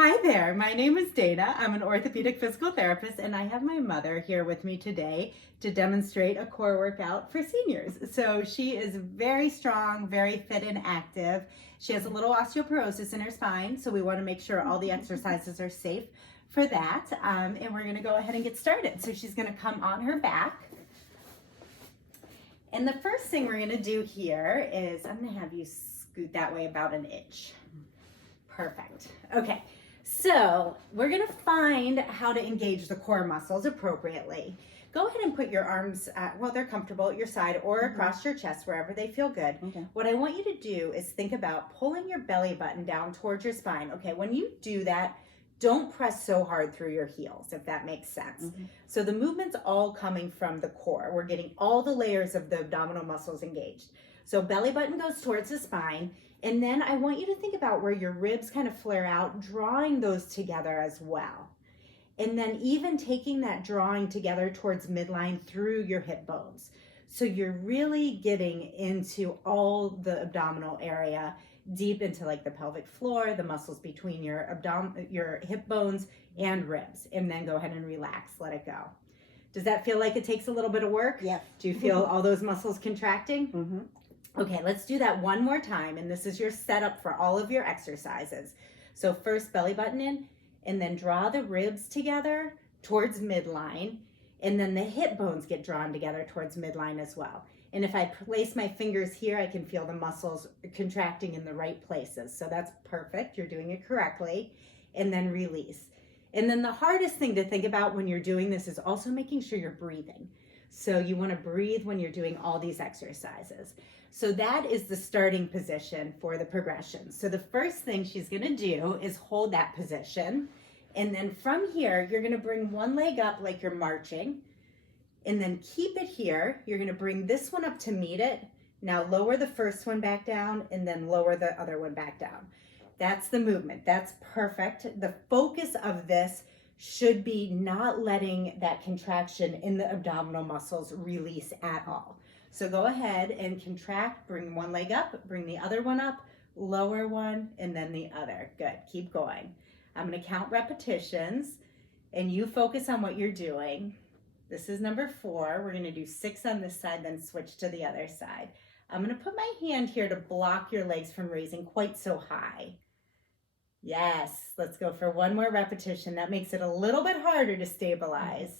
Hi there, my name is Dana. I'm an orthopedic physical therapist and I have my mother here with me today to demonstrate a core workout for seniors. So she is very strong, very fit and active. She has a little osteoporosis in her spine, so we want to make sure all the exercises are safe for that. And we're going to go ahead and get started. So she's going to come on her back. And the first thing we're going to do here is I'm going to have you scoot that way about an inch. Perfect. Okay. So we're going to find how to engage the core muscles appropriately. Go ahead and put your arms, well, they're comfortable at your side or across your chest, wherever they feel good. Okay. What I want you to do is think about pulling your belly button down towards your spine. Okay, when you do that, don't press so hard through your heels, if that makes sense. So the movement's all coming from the core. We're getting all the layers of the abdominal muscles engaged. So belly button goes towards the spine. And then I want you to think about where your ribs kind of flare out, drawing those together as well. And then even taking that drawing together towards midline through your hip bones. So you're really getting into all the abdominal area, deep into like the pelvic floor, the muscles between your hip bones and ribs. And then go ahead and relax, let it go. Does that feel like it takes a little bit of work? Yeah. Do you feel all those muscles contracting? Okay, let's do that one more time, and this is your setup for all of your exercises. So first belly button in, and then draw the ribs together towards midline, and then the hip bones get drawn together towards midline as well. And if I place my fingers here, I can feel the muscles contracting in the right places. So that's perfect, you're doing it correctly. And then release. And then the hardest thing to think about when you're doing this is also making sure you're breathing. So you want to breathe when you're doing all these exercises. So that is the starting position for the progression. So the first thing she's going to do is hold that position. And then from here, you're going to bring one leg up like you're marching. And then keep it here. You're going to bring this one up to meet it. Now lower the first one back down and then lower the other one back down. That's the movement. That's perfect. The focus of this should be not letting that contraction in the abdominal muscles release at all. So go ahead and contract, bring one leg up, bring the other one up, lower one, and then the other. Good, keep going. I'm gonna count repetitions, and you focus on what you're doing. This is number 4. We're gonna do 6 on this side, then switch to the other side. I'm gonna put my hand here to block your legs from raising quite so high. Yes, let's go for one more repetition. That makes it a little bit harder to stabilize.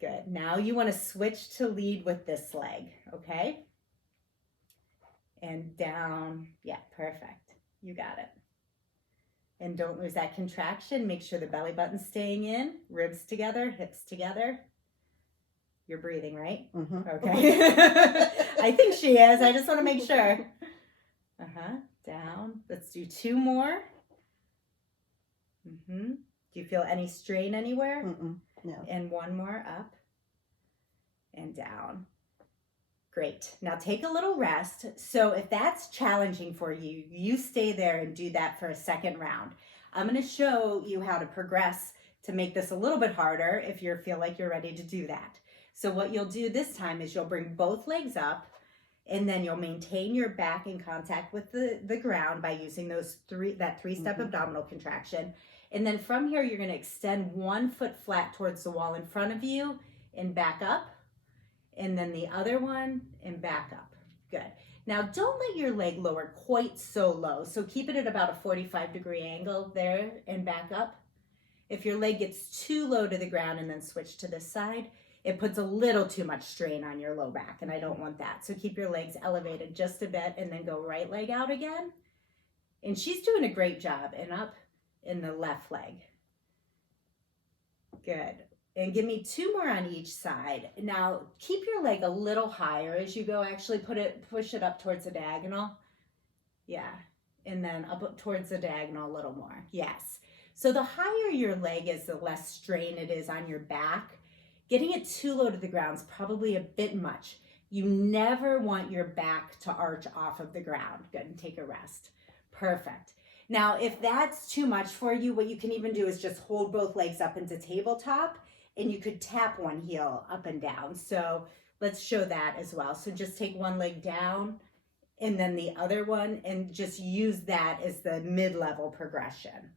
Good. Now you want to switch to lead with this leg, okay? And down. Yeah, perfect. You got it. And don't lose that contraction. Make sure the belly button's staying in, ribs together, hips together. You're breathing, right? Okay. I think she is. I just want to make sure. Down. Let's do 2 more. Do you feel any strain anywhere? No. And 1 more up and down. Great. Now take a little rest. So if that's challenging for you, you stay there and do that for a second round. I'm going to show you how to progress to make this a little bit harder if you feel like you're ready to do that. So what you'll do this time is you'll bring both legs up, and then you'll maintain your back in contact with the ground by using that 3-step abdominal contraction. And then from here, you're going to extend 1 foot flat towards the wall in front of you and back up. And then the other one and back up. Good. Now, don't let your leg lower quite so low. So keep it at about a 45-degree angle there and back up. If your leg gets too low to the ground and then switch to this side, it puts a little too much strain on your low back, and I don't want that. So keep your legs elevated just a bit and then go right leg out again. And she's doing a great job. And up in the left leg. Good. And give me 2 more on each side. Now keep your leg a little higher as you go. Actually push it up towards the diagonal. Yeah. And then up towards the diagonal a little more. Yes. So the higher your leg is, the less strain it is on your back. Getting it too low to the ground is probably a bit much. You never want your back to arch off of the ground. Good, and take a rest. Perfect. Now, if that's too much for you, what you can even do is just hold both legs up into tabletop, and you could tap one heel up and down. So let's show that as well. So just take one leg down and then the other one, and just use that as the mid-level progression.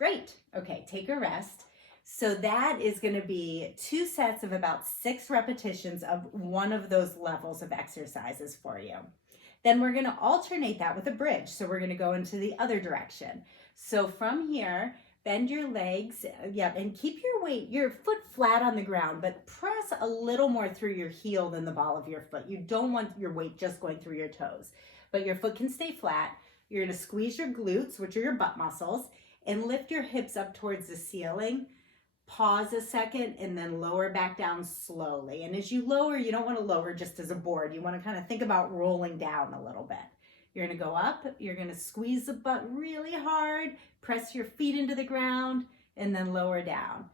Great. Okay, take a rest. So that is going to be 2 sets of about 6 repetitions of one of those levels of exercises for you. Then we're going to alternate that with a bridge. So we're going to go into the other direction. So from here, bend your legs, and keep your foot flat on the ground, but press a little more through your heel than the ball of your foot. You don't want your weight just going through your toes, but your foot can stay flat. You're going to squeeze your glutes, which are your butt muscles, and lift your hips up towards the ceiling. Pause a second and then lower back down slowly. And as you lower, you don't want to lower just as a board. You want to kind of think about rolling down a little bit. You're going to go up. You're going to squeeze the butt really hard. Press your feet into the ground and then lower down.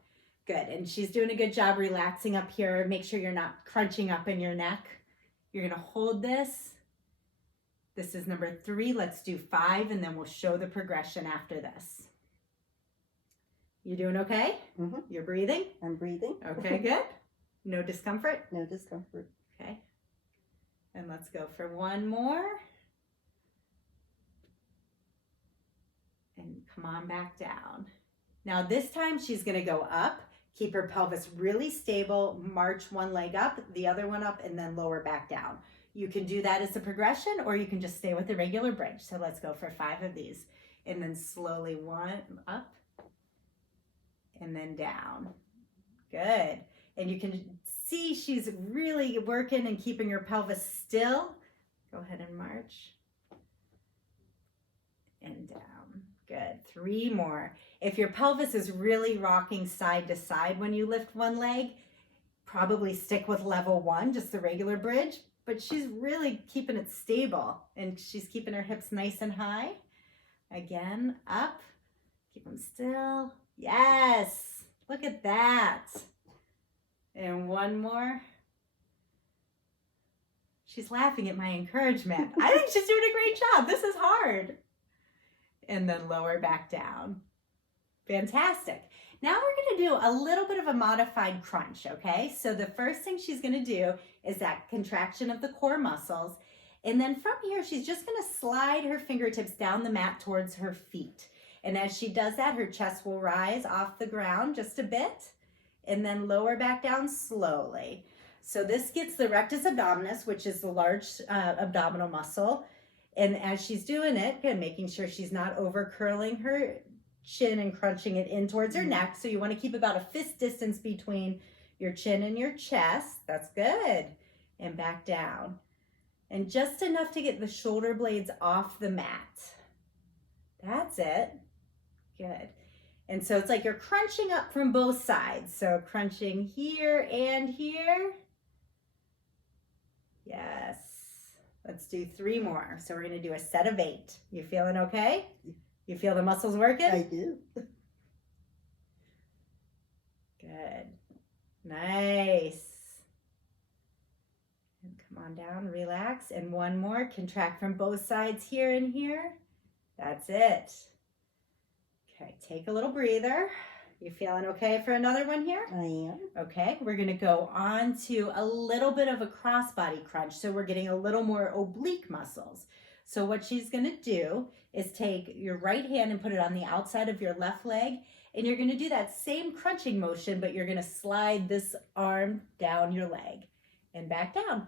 Good. And she's doing a good job relaxing up here. Make sure you're not crunching up in your neck. You're going to hold this. This is number 3. Let's do 5 and then we'll show the progression after this. You doing okay? Mm-hmm. You're breathing? I'm breathing. Okay, good. No discomfort? No discomfort. Okay. And let's go for one more. And come on back down. Now this time she's going to go up. Keep her pelvis really stable. March one leg up, the other one up, and then lower back down. You can do that as a progression or you can just stay with the regular bridge. So let's go for 5 of these. And then slowly one up. And then down. Good. And you can see she's really working and keeping her pelvis still. Go ahead and march. And down. Good. 3 more. If your pelvis is really rocking side to side when you lift one leg, probably stick with level 1, just the regular bridge. But she's really keeping it stable and she's keeping her hips nice and high. Again, up. Keep them still. Yes, look at that. And one more. She's laughing at my encouragement. I think she's doing a great job. This is hard. And then lower back down. Fantastic. Now we're going to do a little bit of a modified crunch, okay? So the first thing she's going to do is that contraction of the core muscles. And then from here, she's just going to slide her fingertips down the mat towards her feet. And as she does that, her chest will rise off the ground just a bit and then lower back down slowly. So this gets the rectus abdominis, which is the large abdominal muscle. And as she's doing it, again, making sure she's not over curling her chin and crunching it in towards her neck. So you want to keep about a fist distance between your chin and your chest. That's good. And back down. And just enough to get the shoulder blades off the mat. That's it. Good. And so it's like you're crunching up from both sides. So crunching here and here. Yes. Let's do 3 more. So we're going to do a set of 8. You feeling okay? You feel the muscles working? I do. Good. Nice. And come on down, relax. And one more. Contract from both sides here and here. That's it. Okay, take a little breather. You feeling okay for another one here? I am. Okay, we're going to go on to a little bit of a crossbody crunch. So we're getting a little more oblique muscles. So what she's going to do is take your right hand and put it on the outside of your left leg. And you're going to do that same crunching motion, but you're going to slide this arm down your leg and back down.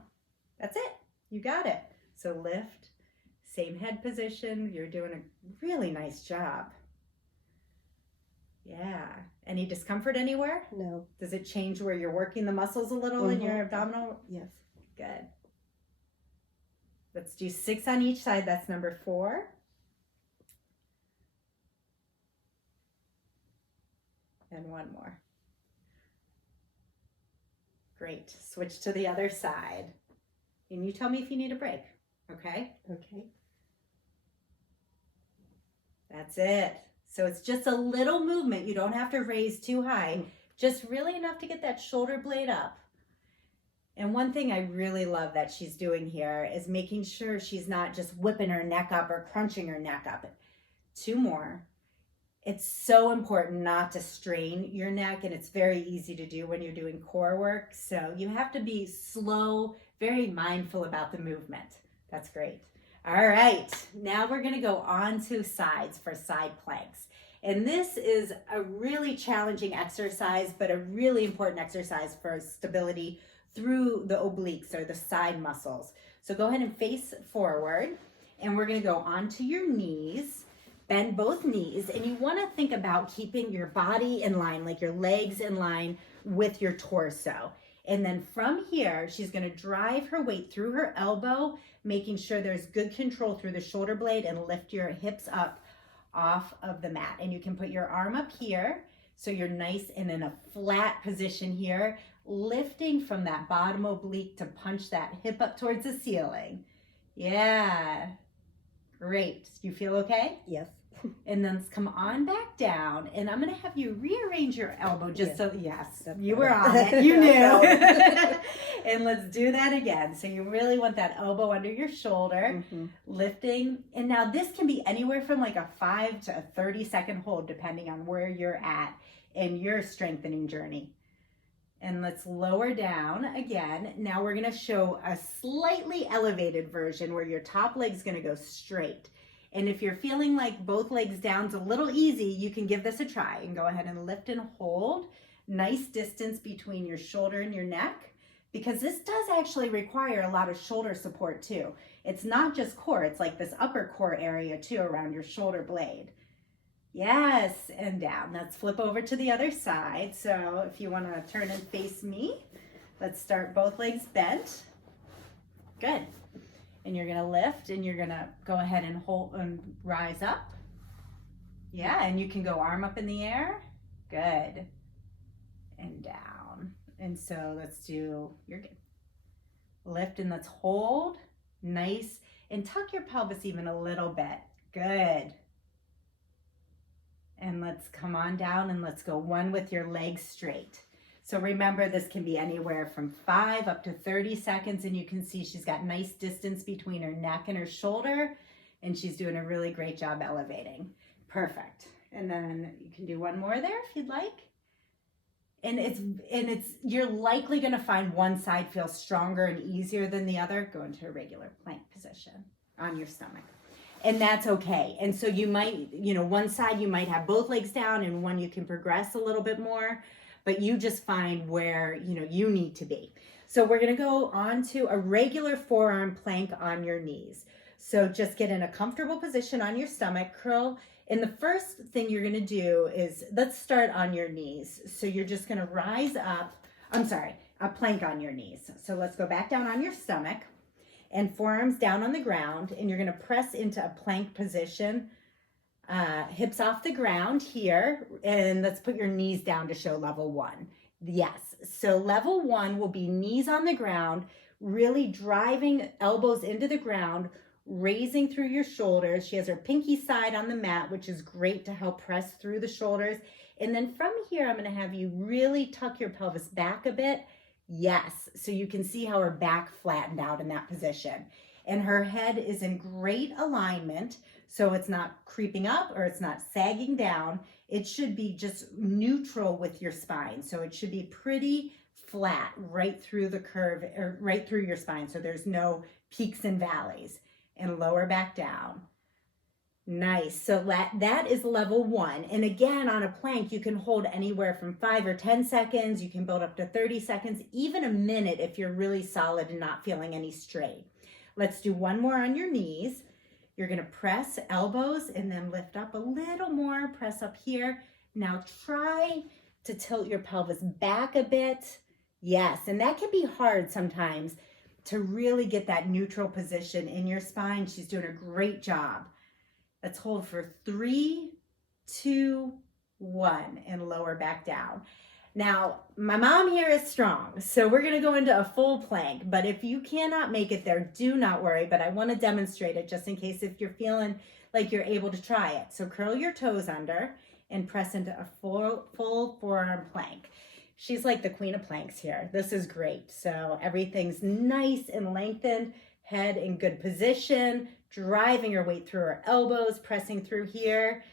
That's it. You got it. So lift, same head position. You're doing a really nice job. Yeah. Any discomfort anywhere? No. Does it change where you're working the muscles a little in your abdominal? Yes. Good. Let's do 6 on each side. That's number 4. And one more. Great. Switch to the other side. And you tell me if you need a break. Okay? Okay. That's it. So it's just a little movement. You don't have to raise too high. Just really enough to get that shoulder blade up. And one thing I really love that she's doing here is making sure she's not just whipping her neck up or crunching her neck up. 2 more. It's so important not to strain your neck, and it's very easy to do when you're doing core work. So you have to be slow, very mindful about the movement. That's great. All right, now we're gonna go on to sides for side planks. And this is a really challenging exercise, but a really important exercise for stability through the obliques or the side muscles. So go ahead and face forward, and we're gonna go onto your knees, bend both knees, and you wanna think about keeping your body in line, like your legs in line with your torso. And then from here, she's gonna drive her weight through her elbow, making sure there's good control through the shoulder blade, and lift your hips up off of the mat. And you can put your arm up here so you're nice and in a flat position here, lifting from that bottom oblique to punch that hip up towards the ceiling. Yeah, great. You feel okay? Yes. And then let's come on back down, and I'm going to have you rearrange your elbow just so, yes, That's you better. were on it, you knew. And let's do that again. So you really want that elbow under your shoulder, lifting. And now this can be anywhere from like a 5 to a 30-second hold, depending on where you're at in your strengthening journey. And let's lower down again. Now we're going to show a slightly elevated version where your top leg's going to go straight. And if you're feeling like both legs down's a little easy, you can give this a try and go ahead and lift and hold. Nice distance between your shoulder and your neck, because this does actually require a lot of shoulder support too. It's not just core, it's like this upper core area too around your shoulder blade. Yes, and down. Let's flip over to the other side. So if you want to turn and face me, let's start both legs bent. Good. And you're going to lift, and you're going to go ahead and hold and rise up. Yeah, and you can go arm up in the air. Good. And down. And so let's do, you're good. Lift and let's hold. Nice. And tuck your pelvis even a little bit. Good. And let's come on down, and let's go one with your legs straight. So remember, this can be anywhere from 5 up to 30 seconds, and you can see she's got nice distance between her neck and her shoulder, and she's doing a really great job elevating. Perfect. And then you can do one more there if you'd like. And it's you're likely going to find one side feels stronger and easier than the other. Go into a regular plank position on your stomach. And that's okay. And so you might, one side you might have both legs down, and one you can progress a little bit more. But you just find where, you need to be. So we're going to go on to a regular forearm plank on your knees. So just get in a comfortable position on your stomach, curl. And the first thing you're going to do is, let's start on your knees. So you're just going to rise up, a plank on your knees. So let's go back down on your stomach and forearms down on the ground. And you're going to press into a plank position. Hips off the ground here, and let's put your knees down to show level 1. Yes, so level 1 will be knees on the ground, really driving elbows into the ground, raising through your shoulders. She has her pinky side on the mat, which is great to help press through the shoulders. And then from here, I'm going to have you really tuck your pelvis back a bit. Yes, so you can see how her back flattened out in that position. And her head is in great alignment. So it's not creeping up or it's not sagging down. It should be just neutral with your spine. So it should be pretty flat right through the curve, or right through your spine. So there's no peaks and valleys. And lower back down. Nice. So that is level 1. And again, on a plank, you can hold anywhere from 5 or 10 seconds. You can build up to 30 seconds, even a minute if you're really solid and not feeling any strain. Let's do one more on your knees. You're going to press elbows and then lift up a little more. Press up here. Now try to tilt your pelvis back a bit. Yes, and that can be hard sometimes to really get that neutral position in your spine. She's doing a great job. Let's hold for 3, 2, 1, and lower back down. Now, my mom here is strong, so we're going to go into a full plank, but if you cannot make it there, do not worry, but I want to demonstrate it just in case if you're feeling like you're able to try it. So curl your toes under and press into a full forearm plank. She's like the queen of planks here. This is great. So everything's nice and lengthened, head in good position, driving your weight through her elbows, pressing through here.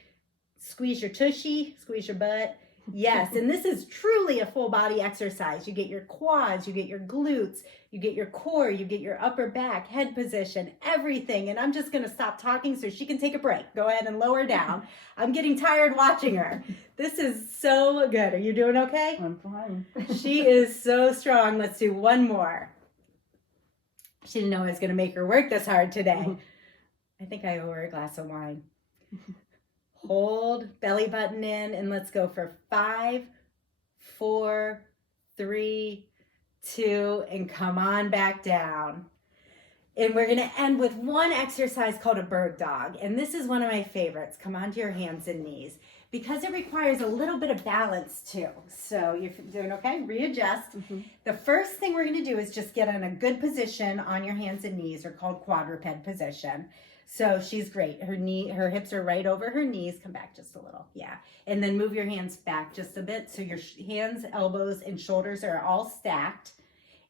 Squeeze your tushy, squeeze your butt. Yes, and this is truly a full body exercise. You get your quads, you get your glutes, you get your core, you get your upper back, head position, everything. And I'm just going to stop talking so she can take a break. Go ahead and lower down. I'm getting tired watching her. This is so good. Are you doing okay? I'm fine. She is so strong. Let's do one more. She didn't know I was going to make her work this hard today. I think I owe her a glass of wine. Hold, belly button in, and let's go for 5, 4, 3, 2, and come on back down. And we're going to end with one exercise called a bird dog. And this is one of my favorites. Come onto your hands and knees because it requires a little bit of balance too. So you're doing okay? Readjust. The first thing we're going to do is just get in a good position on your hands and knees, or called quadruped position. So she's great. Her hips are right over her knees. Come back just a little. Yeah. And then move your hands back just a bit. So your hands, elbows, and shoulders are all stacked.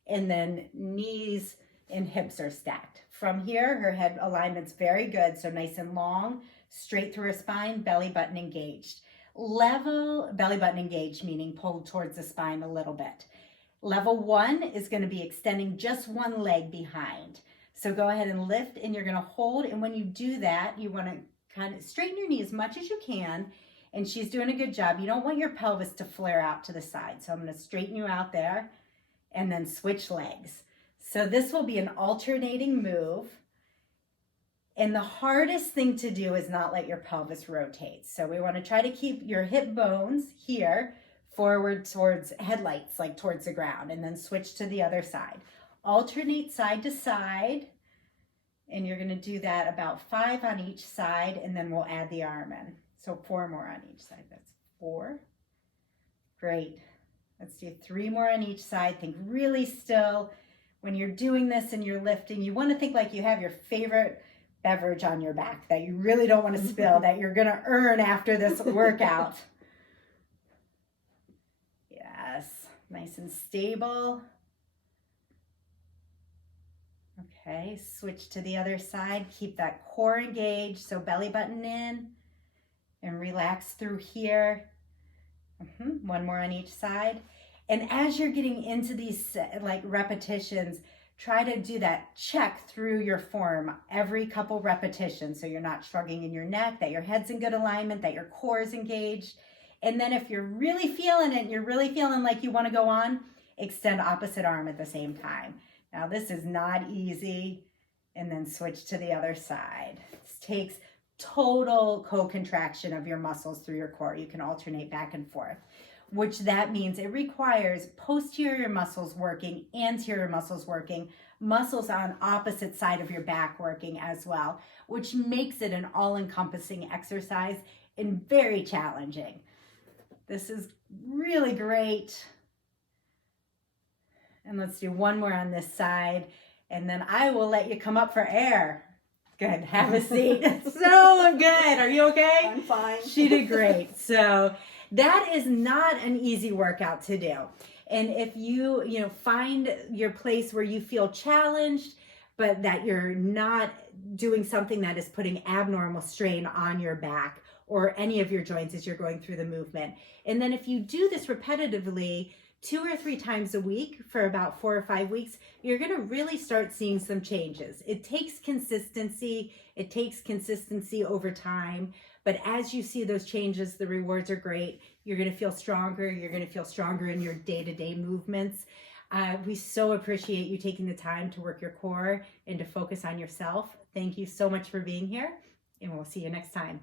And then knees and hips are stacked. From here, her head alignment's very good. So nice and long, straight through her spine, belly button engaged. Level belly button engaged, meaning pulled towards the spine a little bit. Level 1 is going to be extending just one leg behind. So go ahead and lift, and you're going to hold. And when you do that, you want to kind of straighten your knee as much as you can. And she's doing a good job. You don't want your pelvis to flare out to the side. So I'm going to straighten you out there and then switch legs. So this will be an alternating move. And the hardest thing to do is not let your pelvis rotate. So we want to try to keep your hip bones here forward towards headlights, like towards the ground, and then switch to the other side. Alternate side to side, and you're going to do that about 5 on each side, and then we'll add the arm in. So 4 more on each side. That's 4. Great. Let's do 3 more on each side. Think really still. When you're doing this and you're lifting, you want to think like you have your favorite beverage on your back that you really don't want to spill, that you're going to earn after this workout. Yes. Nice and stable. Okay, switch to the other side. Keep that core engaged, so belly button in, and relax through here. 1 more on each side. And as you're getting into these like repetitions, try to do that check through your form every couple repetitions, so you're not shrugging in your neck, that your head's in good alignment, that your core is engaged. And then if you're really feeling it, you're really feeling like you want to go on, extend opposite arm at the same time. Now this is not easy. And then switch to the other side. This takes total co-contraction of your muscles through your core. You can alternate back and forth, which that means it requires posterior muscles working, anterior muscles working, muscles on opposite side of your back working as well, which makes it an all-encompassing exercise and very challenging. This is really great. And let's do 1 more on this side, and then I will let you come up for air. Good. Have a seat. So good. Are you okay? I'm fine. She did great. So that is not an easy workout to do. And if you find your place where you feel challenged, but that you're not doing something that is putting abnormal strain on your back or any of your joints as you're going through the movement. And then if you do this repetitively 2 or 3 times a week for about 4 or 5 weeks, you're going to really start seeing some changes. It takes consistency. It takes consistency over time. But as you see those changes, the rewards are great. You're going to feel stronger. You're going to feel stronger in your day-to-day movements. We so appreciate you taking the time to work your core and to focus on yourself. Thank you so much for being here, and we'll see you next time.